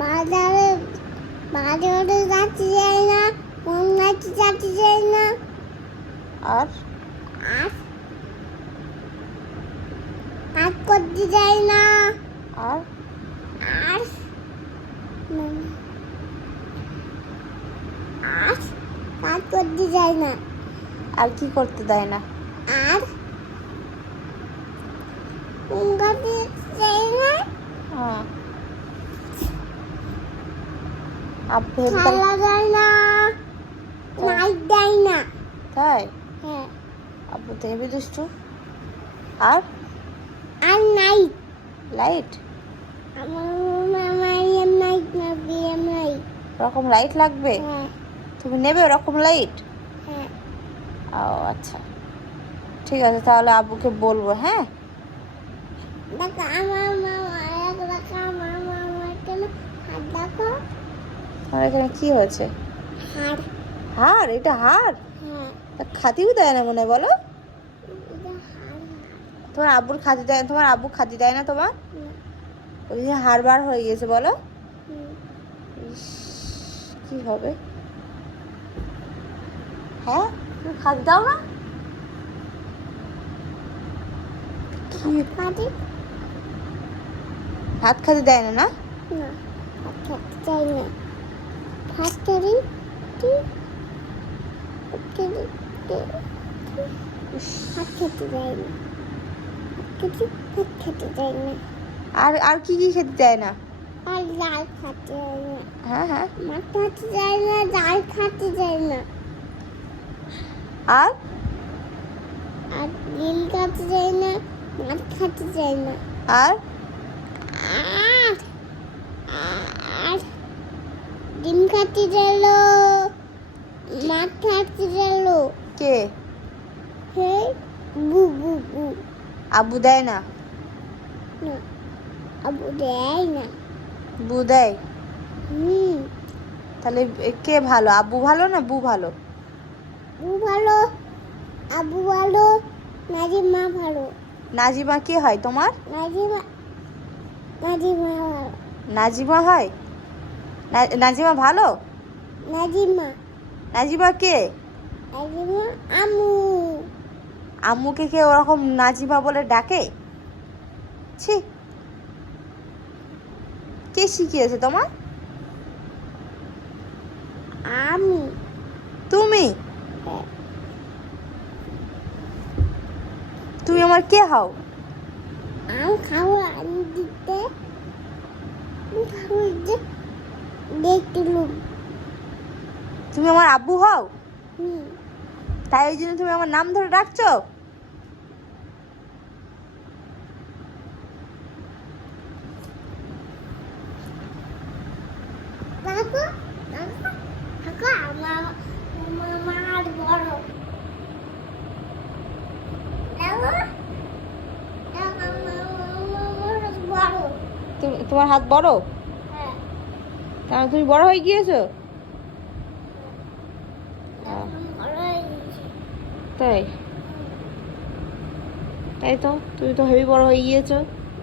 বাজারে বাজারে যাচ্ছে যায় না, কোন গাছে যাচ্ছে যায় না। আর আর কাজ করতে যায় না। আর আর আর কাজ করতে যায় না। আর কি করতে দেয় না? আর কোন গাছে যায় না। হ্যাঁ। আব্বু হেবি খেলা যায় না, লাইট দেয় না। তাই? হ্যাঁ। আব্বু তো হেবি দুষ্টু। আর আর নাইট লাইট, আমার নাইট না বিএম নাইট। ওরকম লাইট লাগবে? হ্যাঁ তুমি নেবে ওরকম লাইট? হ্যাঁ। ও আচ্ছা, ঠিক আছে, তাহলে আব্বুকে বলবো। হ্যাঁ, দেখো আমার মামা, দেখো আমার মামার কেন হাত দেখো। তোমার এখানে কি হয়েছে? হাড়। হাড়? এটা হাড়? হ্যাঁ তা খাতিও দেয় না মনে হয়, বলো? এটা হাড়। তোমার আব্বুর খাতি দেয়? তোমার আব্বু খাতি দেয় না তোমার? না। ওই যে হাড় বার হয়ে গেছে, বলো? হুম। ইস, কি হবে? হ্যাঁ, তুমি খাতি দাও না? কি কাটি হাত খাতি দেয় না? না, না, হাত খেতে চাই না। হাত ধরি ইস, হাত খেতে চাই না। কিছু হাত খেতে চাই না। আর আর কি কি খেতে দেয় না? আর ডাল খাতে চাই না। হ্যাঁ হ্যাঁ। মাছ খাতে চাই না, ডাল খাতে চাই না। আর আর ডিম খাতে চাই না, মাছ খাতে চাই না। আর আর আর ডিম খাতে চাইল, মাছ খাতে চাইল। কে? হে বু বু বু। আব্বু দেয় না? না, আবু দেয় না। বু দেয়? হুম। তাহলে কে ভালো, আব্বু ভালো না বু ভালো? বু ভালো, আবু ভালো, নাজিমা ভালো। নাজিমা কে হয় তোমার? নাজিমা নাজিমা ভালো। নাজিমা হয়? নাজিমা ভালো? নাজিমা নাজিমা কে? নাজিমা আমু। আম্মুকে কে ওরকম নাজিমা বলে ডাকে? ছি, কে শিখিয়েছে তোমার? আমি। তুমি? হ্যাঁ। তুমি আমার কে হও? আম খাবো আনি দিতে, খাবো দেখলুম। তুমি আমার আব্বু হও? হুম। তাই ওই জন্য তুমি আমার নাম ধরে ডাকছো? দেখো দেখো দেখো আমার মামার বড়। দেখো দেখো আমার মামার বড়। তোমার হাত বড়? হ্যাঁ। কারণ তুমি বড় হয়ে গিয়েছো? এখন বড় হয়ে গেছি। তাই? তাই তো, তুমি তো হেবি বড় হয়ে গিয়েছো।